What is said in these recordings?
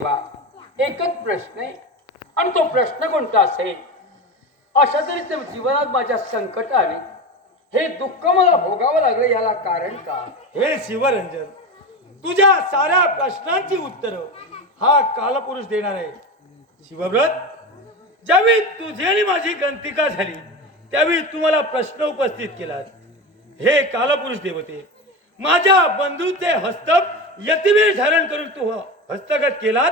एकच प्रश्न आहे आणि तो प्रश्न कोणता असेल? अशा तऱ्हेचे जीवनात माझ्या संकट आले, हे दुःख मला भोगावं लागलं, याला कारण का? हे शिवरंजन, तुझ्या साऱ्या प्रश्नांची उत्तर हा कालपुरुष देणार आहे. शिवव्रत, ज्यावेळी तुझी आणि माझी गंतिका झाली त्यावेळी तुम्हाला प्रश्न उपस्थित केला. हे कालपुरुष देवते, माझ्या बंधूचे हस्तक यतिवीर धारण करून तू हस्तगत केलात.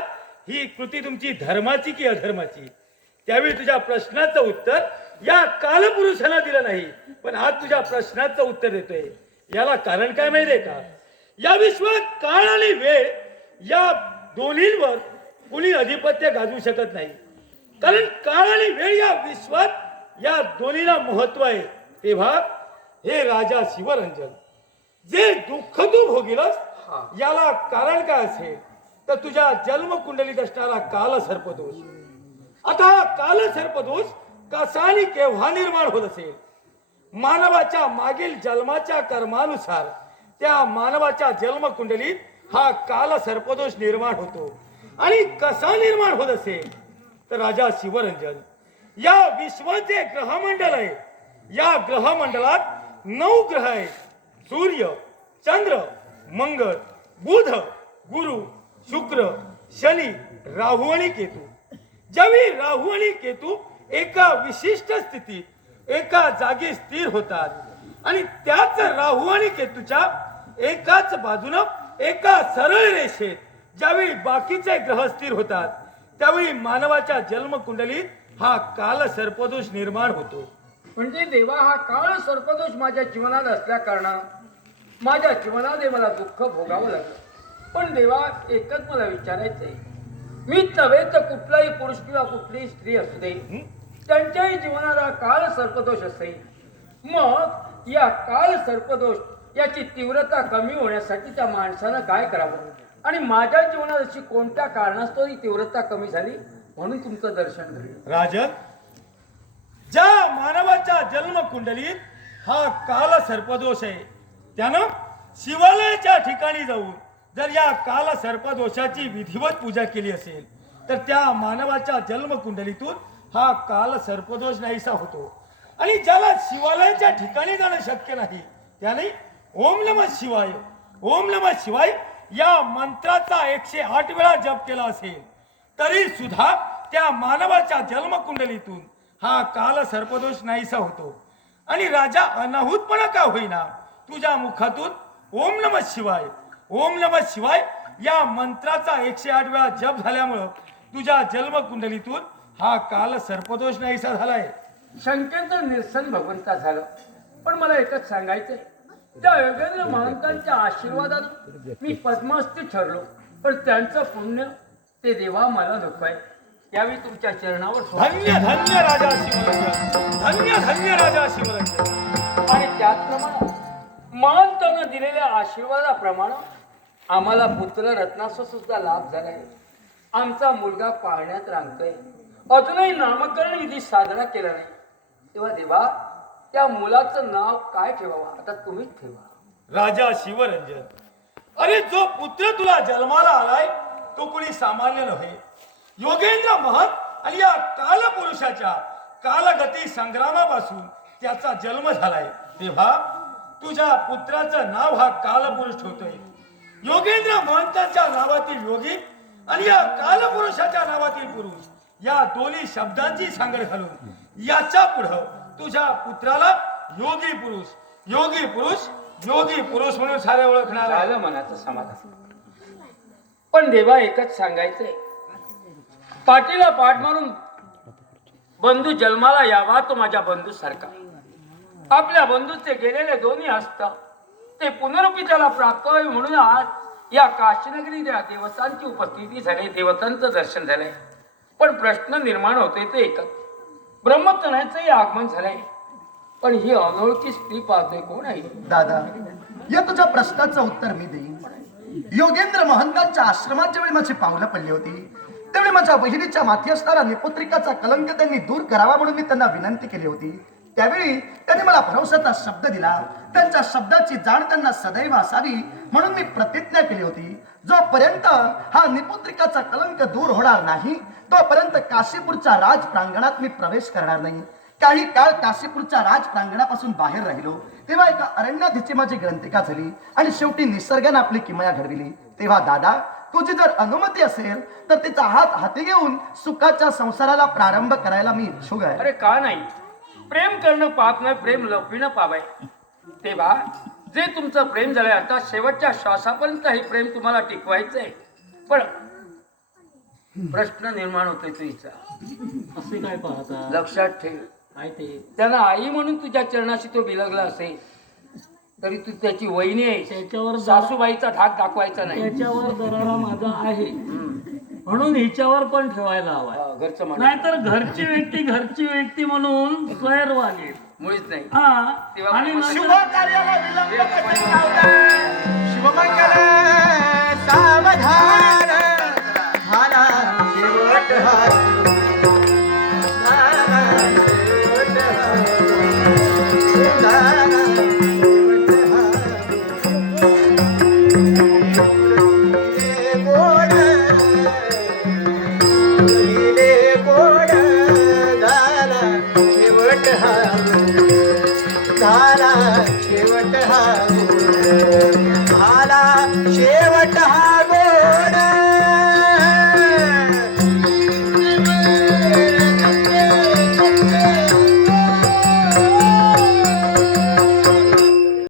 ही कृती तुमची धर्माची की अधर्माची? त्यावेळी तुझ्या प्रश्नाचं उत्तर या कालपुरुषाला दिलं नाही, पण आज तुझ्या प्रश्नाचं उत्तर देतोय. याला कारण काय माहितीये का? या विश्वात काळ आणि वेळ या दोन्हींवर कुणी अधिपत्य गाजवू शकत नाही. कारण काळ आणि वेळ या विश्वात या दोन्हीला महत्व आहे. तेव्हा हे राजा शिवरंजन, जे दुःख तू भोगिलस याला कारण काय असेल तर तुझ्या जन्मकुंडलीत असणारा काल सर्पदोष. आता काल सर्पदोष कसा आणि केव्हा निर्माण होत असेल? मानवाच्या मागील जन्माच्या कर्मानुसार त्या मानवाच्या जन्मकुंडलीत हा काल सर्पदोष निर्माण होतो. आणि कसा निर्माण होत असेल तर राजा शिवरंजन, या विश्वाचे ग्रहमंडल आहे. या ग्रहमंडलात 9 ग्रह आहेत: सूर्य, चंद्र, मंगळ, बुध, गुरु, शुक्र, शनी, राहू आणि केतू. ज्यावेळी राहू आणि केतू एका विशिष्ट स्थितीत एका जागी स्थिर होतात आणि त्याच राहू आणि केतूच्या एकाच बाजूनं एका सरळ रेषेत ज्यावेळी बाकीचे ग्रह स्थिर होतात त्यावेळी मानवाच्या जन्मकुंडलीत हा काल सर्पदोष निर्माण होतो. म्हणजे देवा, हा काळ सर्पदोष माझ्या जीवनात असल्या कारणानं माझ्या जीवनात मला दुःख भोगावं लागलं. पण देवा, एकच मला विचारायचंय, मी नव्हे तर कुठलाही पुरुष किंवा कुठलीही स्त्री असू दे, त्यांच्याही जीवनाला काळ सर्पदोष असेल. मग या काळ सर्पदोष याची तीव्रता कमी होण्यासाठी त्या माणसानं काय करावं? आणि माझ्या जीवनात अशी कोणत्या कारणास्तव ही तीव्रता कमी झाली म्हणून तुमचं दर्शन घडलं. राजन, ज्या मानवाच्या जन्मकुंडलीत हा काल सर्पदोष आहे त्यानं शिवालयाच्या ठिकाणी जाऊन जर या काल सर्पदोषाची विधिवत पूजा केली असेल तर त्या मानवाच्या जन्मकुंडलीतून हा काल सर्पदोष नाहीसा होतो. आणि ज्याला शिवालयाच्या ठिकाणी जाणं शक्य नाही त्याने ओम नमः शिवाय, ओम नमः शिवाय या मंत्राचा 108 वेळा जप केला असेल तरी सुद्धा त्या मानवाच्या जन्मकुंडलीतून हा काल सर्पदोष नाहीसा होतो. आणि राजा, अनाहूतपणा का होईना, तुझ्या मुखातून ओम नमः शिवाय, ओम नमः शिवाय या मंत्राचा 108 वेळा जप झाल्यामुळं तुझ्या जन्मकुंडलीतून हा काल सर्पदोष नाहीसा झालाय. शंकेचं निरसन भगवंता झालं. पण मला एकच सांगायचंय, त्या योगेंद्र महंतांच्या आशीर्वादानं मी पद्मस्ती ठरलो, पण त्यांचं पुण्य ते देवा मला नको आहे. यावेळी तुमच्या चरणावर धन्य धन्य राजा शिवरंजन, धन्य धन्य राजा शिवरंजन. आणि त्याचप्रमाणे महंतानं दिलेल्या आशीर्वादाप्रमाणे आम्हाला पुत्र रत्नाचा सुद्धा लाभ झालाय. आमचा मुलगा पाहण्यात रांगतोय. अजूनही नामकरण विधी साजरा केला नाही. तेव्हा देवा, त्या मुलाचं नाव काय ठेवावं? आता तुम्हीच ठेवा. राजा शिवरंजन, अरे जो पुत्र तुला जन्माला आलाय तो कोणी सामान्य नव्हे. योगेंद्र महंत आणि या कालपुरुषाच्या कालगती संग्रामापासून त्याचा जन्म झालाय. तेव्हा तुझ्या पुत्राचं नाव हा कालपुरुष ठेवतोय. योगेंद्र महंतांच्या नावातील योगी आणि या कालपुरुषाच्या नावातील पुरुष या दोन्ही शब्दांची सांगड घालून याच्या पुढं तुझ्या पुत्राला योगी पुरुष, योगी पुरुष, योगी पुरुष म्हणून सारे ओळखणार आहे. झालं मनाचं समाधान. पण देवा, एकच सांगायचंय, पाठीला पाठ मारून बंधू जन्माला यावा तो माझ्या बंधू सारखा. आपल्या बंधूचे गेलेले दोन्ही हस्त ते पुनरुपी त्याला प्राप्त व्हावे म्हणून आज या काशीनगरी देवतांची उपस्थिती झाली, देवतांचं दर्शन झालंय. पण प्रश्न निर्माण होतोय ते एकच, ब्रह्मतनाचं आगमन झालंय, पण ही अनोळखी स्त्री पाहतोय कोण आहे? दादा, या तुझ्या प्रश्नाचं उत्तर मी देईन. योगेंद्र महंतांच्या आश्रमाच्या वेळी माझी पावलं पडली होती त्यावेळी माझ्या बहिणीच्या माथी असणारा निपुत्रिकाचा कलंक त्यांनी दूर करावा म्हणून मी त्यांना विनंती केली होती. त्यावेळी त्यांनी मला भरवशाचा शब्द दिला. त्यांच्या शब्दाची जाण त्यांना सदैव असावी म्हणून मी प्रतिज्ञा केली होती. जोपर्यंत हा निपुत्रिकाचा कलंक दूर होणार नाही तोपर्यंत काशीपूरच्या राज प्रांगणात मी प्रवेश करणार नाही. काही काळ काशीपूरच्या राज प्रांगणापासून बाहेर राहिलो तेव्हा एका अरण्याधीची माझी ग्रंथिका झाली आणि शेवटी निसर्गाने आपली किमया घडविली. तेव्हा दादा, तुझी जर अनुमती असेल तर तिचा हात हाती घेऊन सुखाच्या संसाराला प्रारंभ करायला मी इच्छुक आहे. अरे का नाही? प्रेम करणं पाप नाही, प्रेम लपविणं पाप आहे. तेव्हा जे तुमचं प्रेम झालंय आता शेवटच्या श्वासापर्यंत हे प्रेम तुम्हाला टिकवायचंय. पण प्रश्न निर्माण होतोय तुझा. असे काय पाहता? लक्षात ठेव, काय ते? त्यांना आई म्हणून तुझ्या चरणाशी तो बिलगला असेल तरी तू त्याची वहिनी आहे. त्याच्यावर सासूबाईचा धाक दाखवायचा नाही. त्याच्यावर दरारा माझा आहे म्हणून हिच्यावर पण ठेवायला हवा. घरचं मान नाहीतर घरची व्यक्ती म्हणून स्वैर वागेल. मुळीच नाही. हा तेव्हा आणि मग- शुभ नंतर कार्याला विलंब कसे लावलाय? शुभमंगल सावधान, झाला शेवट हा